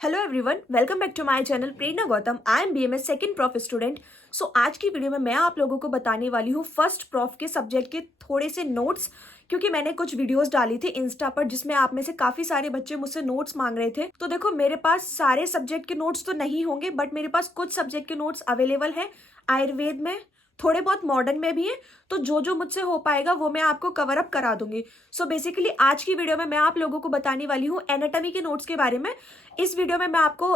Hello everyone, welcome back to my channel Prerna Gautam. I am BMS second prof student. So आज की video में मैं आप लोगों को बताने वाली हूँ फर्स्ट प्रॉफ के सब्जेक्ट के थोड़े से नोट्स, क्योंकि मैंने कुछ वीडियोस डाली थी इंस्टा पर जिसमें आप में से काफी सारे बच्चे मुझसे नोट्स मांग रहे थे। तो देखो, मेरे पास सारे सब्जेक्ट के नोट्स तो नहीं होंगे, बट मेरे पास कुछ सब्जेक्ट के नोट्स अवेलेबल है। आयुर्वेद में, थोड़े बहुत मॉडर्न में भी है। तो जो जो मुझसे हो पाएगा वो मैं आपको कवर अप करा दूंगी। सो बेसिकली आज की वीडियो में मैं आप लोगों को बताने वाली हूँ एनाटॉमी के नोट्स के बारे में। इस वीडियो में मैं आपको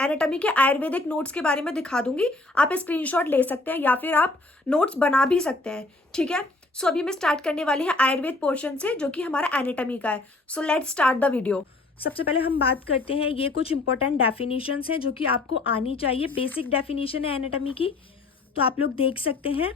एनाटॉमी के आयुर्वेदिक नोट्स के बारे में दिखा दूंगी। आप स्क्रीनशॉट ले सकते हैं या फिर आप नोट्स बना भी सकते हैं, ठीक है। सो अभी मैं स्टार्ट करने वाली है आयुर्वेद पोर्शन से, जो कि हमारा एनाटॉमी का है। So let's start the video. सबसे पहले हम बात करते हैं, ये कुछ इंपॉर्टेंट डेफिनेशंस हैं जो कि आपको आनी चाहिए। बेसिक डेफिनेशन है एनाटॉमी की, तो आप लोग देख सकते हैं।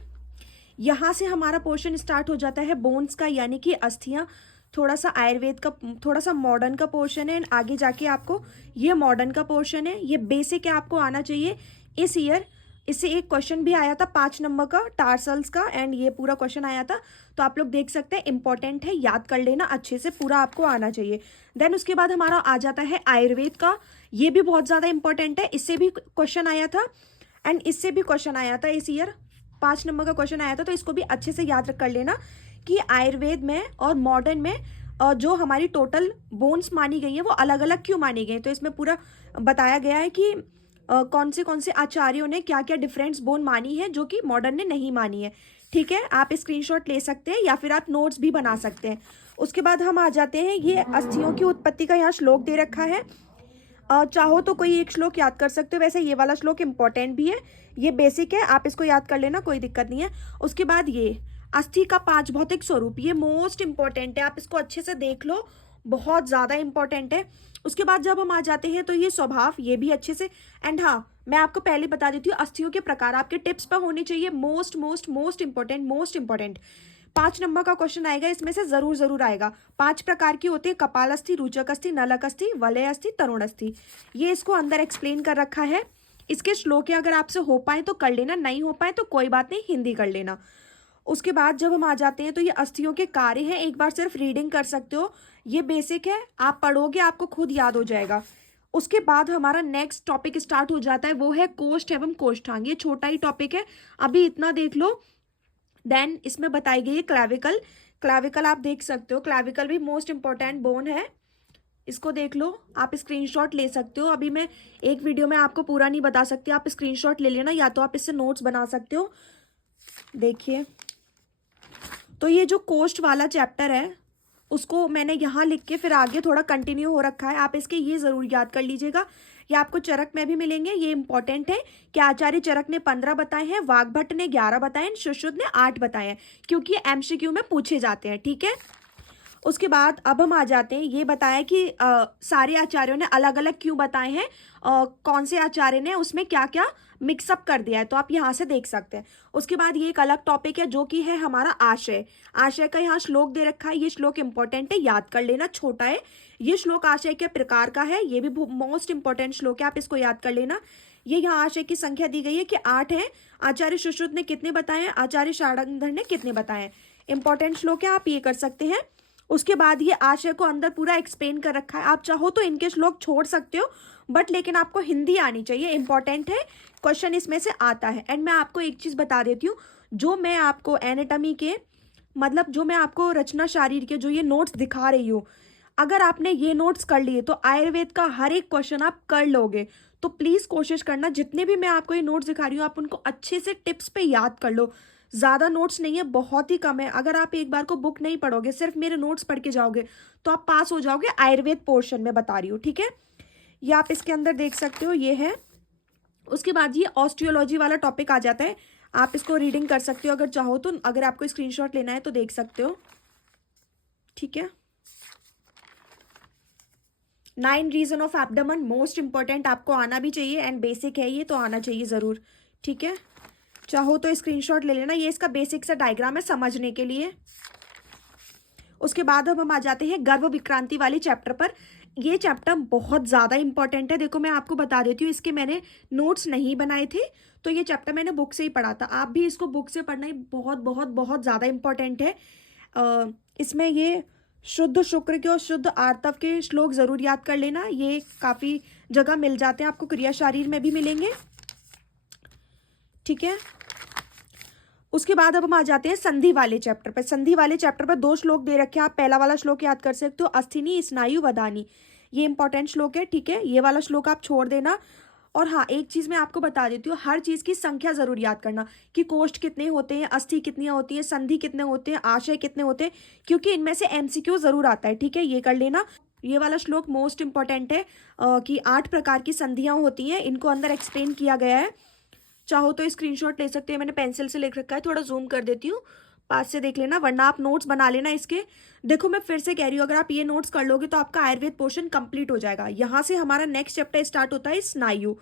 यहाँ से हमारा पोर्शन स्टार्ट हो जाता है बोन्स का, यानी कि अस्थियां। थोड़ा सा आयुर्वेद का, थोड़ा सा मॉडर्न का पोर्शन है, एंड आगे जाके आपको ये मॉडर्न का पोर्शन है। ये बेसिक है, आपको आना चाहिए। इस ईयर इससे एक क्वेश्चन भी आया था 5 नंबर का, टार्सल्स का, एंड ये पूरा क्वेश्चन आया था। तो आप लोग देख सकते हैं, इंपॉर्टेंट है, याद कर लेना अच्छे से, पूरा आपको आना चाहिए। देन उसके बाद हमारा आ जाता है आयुर्वेद का। ये भी बहुत ज़्यादा इंपॉर्टेंट है, इससे भी क्वेश्चन आया था एंड इससे भी क्वेश्चन आया था। इस ईयर 5 नंबर का क्वेश्चन आया था, तो इसको भी अच्छे से याद कर लेना कि आयुर्वेद में और मॉडर्न में जो हमारी टोटल बोन्स मानी गई हैं वो अलग अलग क्यों मानी गई। तो इसमें पूरा बताया गया है कि कौन से आचार्यों ने क्या क्या डिफरेंस बोन मानी है जो कि मॉडर्न ने नहीं मानी है, ठीक है। आप स्क्रीनशॉट ले सकते हैं या फिर आप नोट्स भी बना सकते हैं। उसके बाद हम आ जाते हैं, ये अस्थियों की उत्पत्ति का यहाँ श्लोक दे रखा है। चाहो तो कोई एक श्लोक याद कर सकते हो, वैसे ये वाला श्लोक इंपॉर्टेंट भी है, ये बेसिक है, आप इसको याद कर लेना, कोई दिक्कत नहीं है। उसके बाद ये अस्थि का 5 भौतिक स्वरूप, ये मोस्ट इंपॉर्टेंट है, आप इसको अच्छे से देख लो, बहुत ज़्यादा इंपॉर्टेंट है। उसके बाद जब हम आ जाते हैं तो ये स्वभाव, ये भी अच्छे से। एंड हाँ, मैं आपको पहले बता देती हूँ, अस्थियों के प्रकार आपके टिप्स पर होने चाहिए। Most most most important 5 number का क्वेश्चन आएगा, इसमें से जरूर आएगा। 5 प्रकार की होती है, कपाल अस्थि, रुचक अस्थि, नलक अस्थि, वलय अस्थि, तरुण अस्थि। ये इसको अंदर एक्सप्लेन कर रखा है। इसके श्लोक अगर आपसे हो पाए तो कर लेना, नहीं हो पाए तो कोई बात नहीं, हिंदी कर लेना। उसके बाद जब हम आ जाते हैं तो ये अस्थियों के कार्य हैं, एक बार सिर्फ रीडिंग कर सकते हो, ये बेसिक है, आप पढ़ोगे आपको खुद याद हो जाएगा। उसके बाद हमारा नेक्स्ट टॉपिक स्टार्ट हो जाता है, वो है कोष्ठ एवं कोष्ठांग। ये छोटा ही टॉपिक है, अभी इतना देख लो। देन इसमें बताई गई है क्लैविकल। क्लैविकल आप देख सकते हो, क्लैविकल भी मोस्ट इंपॉर्टेंट बोन है, इसको देख लो, आप स्क्रीनशॉट ले सकते हो। अभी मैं एक वीडियो में आपको पूरा नहीं बता सकती, आप स्क्रीनशॉट ले लेना, या तो आप इससे नोट्स बना सकते हो। देखिए, तो ये जो कोस्ट वाला चैप्टर है उसको मैंने यहाँ लिख के फिर आगे थोड़ा कंटिन्यू हो रखा है, आप इसके ये जरूर याद कर लीजिएगा। ये आपको चरक में भी मिलेंगे, ये इंपॉर्टेंट है कि आचार्य चरक ने 15 बताए हैं, वाग्भट ने 11 बताए हैं, सुश्रुत ने 8 बताए हैं, क्योंकि ये एमसीक्यू में पूछे जाते हैं, ठीक है। उसके बाद अब हम आ जाते हैं, ये बताया कि सारे आचार्यों ने अलग अलग क्यों बताए हैं, कौन से आचार्य ने उसमें क्या क्या मिक्सअप कर दिया है, तो आप यहाँ से देख सकते हैं। उसके बाद ये एक अलग टॉपिक है जो कि है हमारा आशय। आशय का यहाँ श्लोक दे रखा है, ये श्लोक इंपॉर्टेंट है, याद कर लेना, छोटा है ये श्लोक, आशय के प्रकार का है, ये भी मोस्ट इंपॉर्टेंट श्लोक है, आप इसको याद कर लेना। ये यहाँ आशय की संख्या दी गई है कि 8 है। आचार्य सुश्रुत ने कितने बताए हैं, आचार्य शार्ंगधर ने कितने बताए हैं, इंपॉर्टेंट श्लोक है, आप ये कर सकते हैं। उसके बाद ये आशय को अंदर पूरा एक्सप्लेन कर रखा है, आप चाहो तो इनके श्लोक छोड़ सकते हो, बट लेकिन आपको हिंदी आनी चाहिए, इंपॉर्टेंट है, क्वेश्चन इसमें से आता है। एंड मैं आपको एक चीज बता देती हूँ, जो मैं आपको एनाटॉमी के, मतलब जो मैं आपको रचना शारीर के जो ये नोट्स दिखा रही हूँ, अगर आपने ये नोट्स कर लिए तो आयुर्वेद का हर एक क्वेश्चन आप कर लोगे। तो प्लीज कोशिश करना, जितने भी मैं आपको ये नोट्स दिखा रही हूँ आप उनको अच्छे से टिप्स पे याद कर लो। ज़्यादा नोट्स नहीं है, बहुत ही कम है, अगर आप एक बार को बुक नहीं पढ़ोगे, सिर्फ मेरे नोट्स पढ़ के जाओगे तो आप पास हो जाओगे आयुर्वेद पोर्शन में, बता रही हूँ, ठीक है। ये आप इसके अंदर देख सकते हो, ये है। उसके बाद ये ऑस्टियोलॉजी वाला टॉपिक आ जाता है, आप इसको रीडिंग कर सकते हो अगर चाहो तो, अगर आपको स्क्रीनशॉट लेना है तो देख सकते हो, ठीक है। 9 reason of abdomen, most important, आपको आना भी चाहिए, एंड बेसिक है ये तो आना चाहिए जरूर, ठीक है। चाहो तो स्क्रीनशॉट ले लेना, ये इसका बेसिक सा डायग्राम है समझने के लिए। उसके बाद अब हम आ जाते हैं गर्भ विक्रांति वाले चैप्टर पर। ये चैप्टर बहुत ज़्यादा इंपॉर्टेंट है, देखो मैं आपको बता देती हूँ, इसके मैंने नोट्स नहीं बनाए थे, तो ये चैप्टर मैंने बुक से ही पढ़ा था, आप भी इसको बुक से पढ़ना ही बहुत बहुत बहुत ज़्यादा इंपॉर्टेंट है। इसमें ये शुद्ध शुक्र के और शुद्ध आर्तव के श्लोक जरूर याद कर लेना, ये काफ़ी जगह मिल जाते हैं, आपको क्रिया शारीर में भी मिलेंगे, ठीक है। उसके बाद अब हम आ जाते हैं संधि वाले चैप्टर पर। संधि वाले चैप्टर पर 2 श्लोक दे रखे हैं, आप पहला वाला श्लोक याद कर सकते हो, अस्थिनी स्नायु वदानी, ये इंपॉर्टेंट श्लोक है, ठीक है। ये वाला श्लोक आप छोड़ देना। और हाँ, एक चीज मैं आपको बता देती हूँ, हर चीज की संख्या जरूर याद करना कि कोष्ठ कितने होते हैं, अस्थि कितनी होती है, संधि कितने होते हैं, आशय कितने होते हैं, क्योंकि इनमें से एमसीक्यू जरूर आता है, ठीक है। ये कर लेना। ये वाला श्लोक मोस्ट इंपॉर्टेंट है कि 8 प्रकार की संधियां होती हैं, इनको अंदर एक्सप्लेन किया गया है। चाहो तो स्क्रीनशॉट ले सकते हैं, मैंने पेंसिल से लिख रखा है, थोड़ा जूम कर देती हूँ, पास से देख लेना, वरना आप नोट्स बना लेना इसके। देखो मैं फिर से कह रही हूँ, अगर आप ये नोट्स कर लोगे तो आपका आयुर्वेद पोर्शन कंप्लीट हो जाएगा। यहाँ से हमारा नेक्स्ट चैप्टर स्टार्ट होता है स्नायु।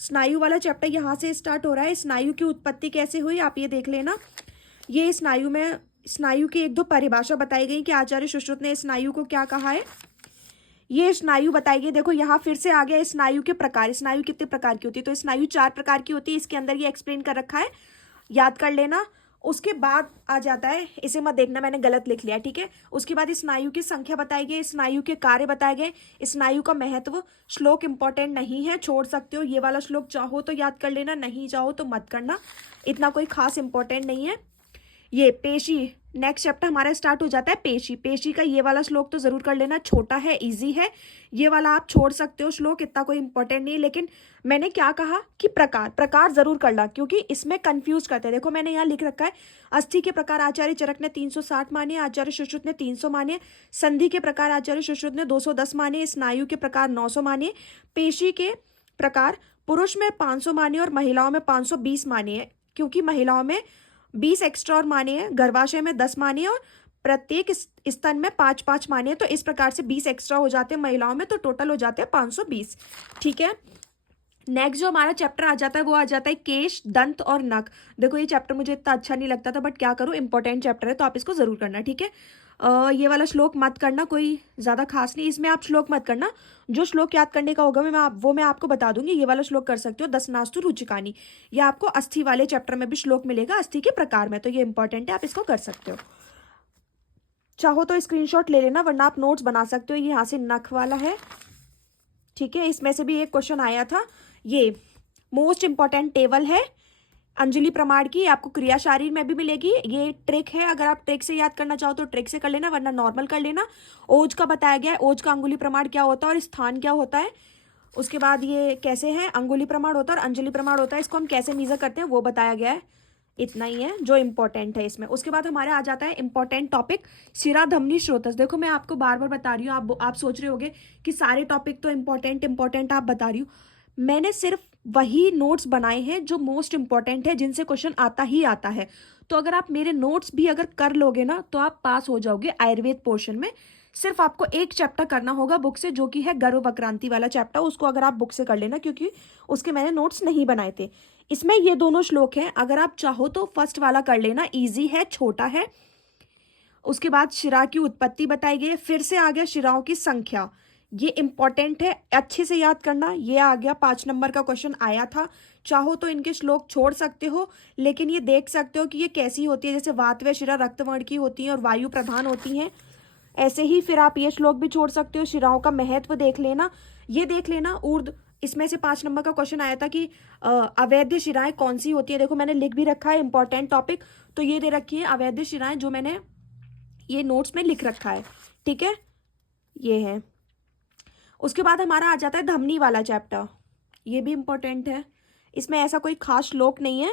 स्नायु वाला चैप्टर यहाँ से स्टार्ट हो रहा है। स्नायु की उत्पत्ति कैसे हुई आप ये देख लेना। ये स्नायु की 1-2 परिभाषा बताई गई कि आचार्य सुश्रुत ने स्नायु को क्या कहा है। ये स्नायु बताई गई। देखो यहाँ फिर से आ गया स्नायु के प्रकार। स्नायु कितने प्रकार की होती है, तो स्नायु 4 प्रकार की होती है, इसके अंदर ये एक्सप्लेन कर रखा है, याद कर लेना। उसके बाद आ जाता है, इसे मत देखना मैंने गलत लिख लिया, ठीक है। उसके बाद स्नायु की संख्या बताई गई, स्नायु के कार्य बताए गए, स्नायु का महत्व। श्लोक इंपॉर्टेंट नहीं है, छोड़ सकते हो। ये वाला श्लोक चाहो तो याद कर लेना, नहीं चाहो तो मत करना, इतना कोई खास इंपॉर्टेंट नहीं है। ये पेशी, नेक्स्ट चैप्टर हमारा स्टार्ट हो जाता है पेशी। पेशी का ये वाला श्लोक तो जरूर कर लेना, छोटा है, इजी है, ये वाला आप छोड़ सकते हो श्लोक, इतना कोई इंपॉर्टेंट नहीं है। लेकिन मैंने क्या कहा कि प्रकार जरूर करना, क्योंकि इसमें कंफ्यूज करते हैं। देखो मैंने यहाँ लिख रखा है, अस्थि के प्रकार आचार्य चरक ने 360 माने, आचार्य सुश्रुत ने 300 माने, संधि के प्रकार आचार्य सुश्रुत ने 210 माने, स्नायु के प्रकार 900 माने, पेशी के प्रकार पुरुष में 500 माने और महिलाओं में 520 माने हैं, क्योंकि महिलाओं में 20 एक्स्ट्रा और माने हैं, गर्भाशय में 10 माने हैं और प्रत्येक स्तन में 5-5 माने हैं, तो इस प्रकार से 20 एक्स्ट्रा हो जाते हैं महिलाओं में, तो टोटल हो जाते हैं 520, ठीक है। नेक्स्ट जो हमारा चैप्टर आ जाता है वो आ जाता है केश, दंत और नख। देखो ये चैप्टर मुझे इतना अच्छा नहीं लगता था, बट क्या करूँ, इंपॉर्टेंट चैप्टर है तो आप इसको जरूर करना, ठीक है। ये वाला श्लोक मत करना, कोई ज़्यादा खास नहीं, इसमें आप श्लोक मत करना। जो श्लोक याद करने का होगा मैं आपको बता दूंगी। ये वाला श्लोक कर सकते हो, दसनास्तु रुचिकानी, ये आपको अस्थि वाले चैप्टर में भी श्लोक मिलेगा, अस्थि के प्रकार में, तो ये इंपॉर्टेंट है, आप इसको कर सकते हो। चाहो तो स्क्रीनशॉट ले लेना, वरना आप नोट्स बना सकते हो। ये यहाँ से नख वाला है, ठीक है, इसमें से भी एक क्वेश्चन आया था। ये मोस्ट इंपॉर्टेंट टेबल है अंजलि प्रमाण की, आपको क्रिया शारीर में भी मिलेगी। ये ट्रिक है, अगर आप ट्रिक से याद करना चाहो तो ट्रिक से कर लेना, वरना नॉर्मल कर लेना। ओज का बताया गया है, ओज का अंगुली प्रमाण क्या होता है और स्थान क्या होता है। उसके बाद ये कैसे है, अंगुली प्रमाण होता है और अंजलि प्रमाण होता है, इसको हम कैसे मीजर करते हैं वो बताया गया है। इतना ही है जो इंपॉर्टेंट है इसमें। उसके बाद हमारे आ जाता है इंपॉर्टेंट टॉपिक शिरा धमनी स्रोतस। देखो मैं आपको बार बार बता रही हूँ, आप सोच रहे होगे कि सारे टॉपिक तो इंपॉर्टेंट आप बता रही हूँ, मैंने सिर्फ वही नोट्स बनाए हैं जो मोस्ट इंपॉर्टेंट है, जिनसे क्वेश्चन आता ही आता है। तो अगर आप मेरे नोट्स भी अगर कर लोगे ना तो आप पास हो जाओगे आयुर्वेद पोर्शन में। सिर्फ आपको एक चैप्टर करना होगा बुक से, जो कि है गर्भवक्रांति वाला चैप्टर, उसको अगर आप बुक से कर लेना, क्योंकि उसके मैंने नोट्स नहीं बनाए थे। इसमें ये दोनों श्लोक हैं, अगर आप चाहो तो फर्स्ट वाला कर लेना, इजी है, छोटा है। उसके बाद शिरा की उत्पत्ति बताई गई है, फिर से आ गया शिराओं की संख्या, ये इंपॉर्टेंट है, अच्छे से याद करना। ये आ गया 5 नंबर का क्वेश्चन आया था। चाहो तो इनके श्लोक छोड़ सकते हो, लेकिन ये देख सकते हो कि ये कैसी होती है, जैसे वातव्य शिरा रक्तवर्ण की होती है और वायु प्रधान होती हैं, ऐसे ही फिर आप ये श्लोक भी छोड़ सकते हो। शिराओं का महत्व देख लेना, ये देख लेना। ऊर्ध्व, इसमें से 5 नंबर का क्वेश्चन आया था कि अवैध शिराएं कौन सी होती है। देखो मैंने लिख भी रखा है इंपॉर्टेंट टॉपिक, तो ये दे रखी है अवैध शिराएं, जो मैंने ये नोट्स में लिख रखा है, ठीक है, ये है। उसके बाद हमारा आ जाता है धमनी वाला चैप्टर, ये भी इंपॉर्टेंट है। इसमें ऐसा कोई खास श्लोक नहीं है,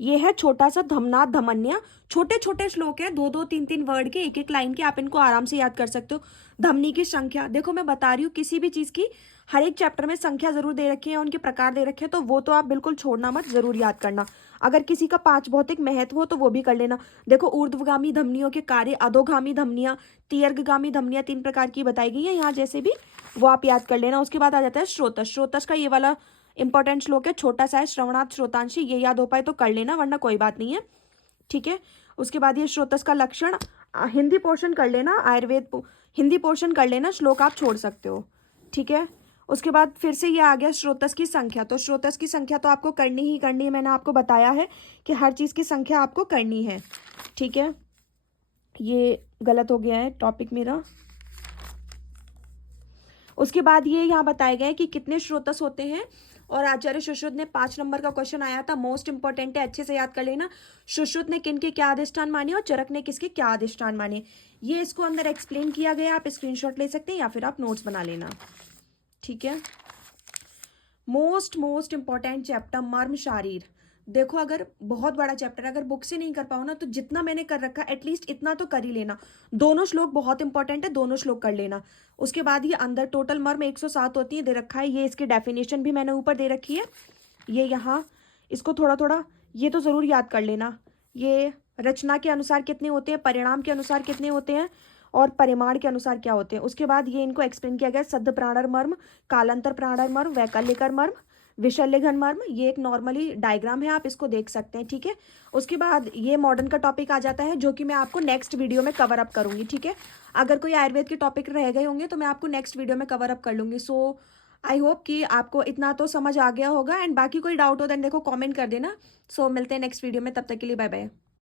ये है छोटा सा धमनाथ धमन्या, छोटे छोटे श्लोक है, 2-2, 3-3 वर्ड के, एक लाइन के, आप इनको आराम से याद कर सकते हो। धमनी की संख्या, देखो मैं बता रही हूँ, किसी भी चीज की हर एक चैप्टर में संख्या जरूर दे रखी है, उनके प्रकार दे रखे हैं, तो वो तो आप बिल्कुल छोड़ना मत, जरूर याद करना। अगर किसी का 5 भौतिक महत्व हो तो वो भी कर लेना। देखो ऊर्ध्वगामी धमनियों के कार्य, अधोगामी धमनियां, तीर्घगामी धमनियां 3 प्रकार की बताई गई है यहाँ, जैसे भी वो आप याद कर लेना। उसके बाद आ जाता है स्रोतस। स्रोतस का ये वाला इंपॉर्टेंट श्लोक है, छोटा सा है, श्रवणात् श्रोतांशी, ये याद हो पाए तो कर लेना, वरना कोई बात नहीं है, ठीक है। उसके बाद ये स्रोतस का लक्षण, हिंदी पोर्शन कर लेना, आयुर्वेद हिंदी पोर्शन कर लेना, श्लोक आप छोड़ सकते हो, ठीक है। उसके बाद फिर से ये आ गया स्रोतस की संख्या, तो स्रोतस की संख्या तो आपको करनी ही करनी है, मैंने आपको बताया है कि हर चीज़ की संख्या आपको करनी है, ठीक है। ये गलत हो गया है टॉपिक मेरा। उसके बाद ये यहाँ बताए गए कि कितने स्रोतस होते हैं, और आचार्य सुश्रुत ने 5 नंबर का क्वेश्चन आया था, मोस्ट इंपॉर्टेंट है, अच्छे से याद कर लेना। सुश्रुत ने किन के क्या अधिष्ठान माने और चरक ने किसके क्या अधिष्ठान माने, ये इसको अंदर एक्सप्लेन किया गया। आप स्क्रीनशॉट ले सकते हैं या फिर आप नोट्स बना लेना, ठीक है। मोस्ट इंपॉर्टेंट चैप्टर मर्म शारीर। देखो अगर बहुत बड़ा चैप्टर, अगर बुक से नहीं कर पाओ ना तो जितना मैंने कर रखा है एटलीस्ट इतना तो कर ही लेना। दोनों श्लोक बहुत इंपॉर्टेंट है, दोनों श्लोक कर लेना। उसके बाद ये अंदर टोटल मर्म 107 होती है, दे रखा है। ये इसकी डेफिनेशन भी मैंने ऊपर दे रखी है, ये यहाँ इसको थोड़ा थोड़ा ये तो ज़रूर याद कर लेना। ये रचना के अनुसार कितने होते हैं, परिणाम के अनुसार कितने होते हैं, और परिमाण के अनुसार क्या होते हैं। उसके बाद ये इनको एक्सप्लेन किया गया, सद्ध प्राणर मर्म, कालांतर प्राणर मर्म, वैकल्यकर मर्म, विशल्यघन मर्म। ये एक नॉर्मली डायग्राम है, आप इसको देख सकते हैं, ठीक है। उसके बाद ये मॉडर्न का टॉपिक आ जाता है, जो कि मैं आपको नेक्स्ट वीडियो में कवर अप करूंगी, ठीक है। अगर कोई आयुर्वेद के टॉपिक रह गए होंगे तो मैं आपको नेक्स्ट वीडियो में कवर अप कर लूंगी। सो आई होप कि आपको इतना तो समझ आ गया होगा, एंड बाकी कोई डाउट हो तो देखो कॉमेंट कर देना। सो मिलते हैं नेक्स्ट वीडियो में, तब तक के लिए बाय बाय।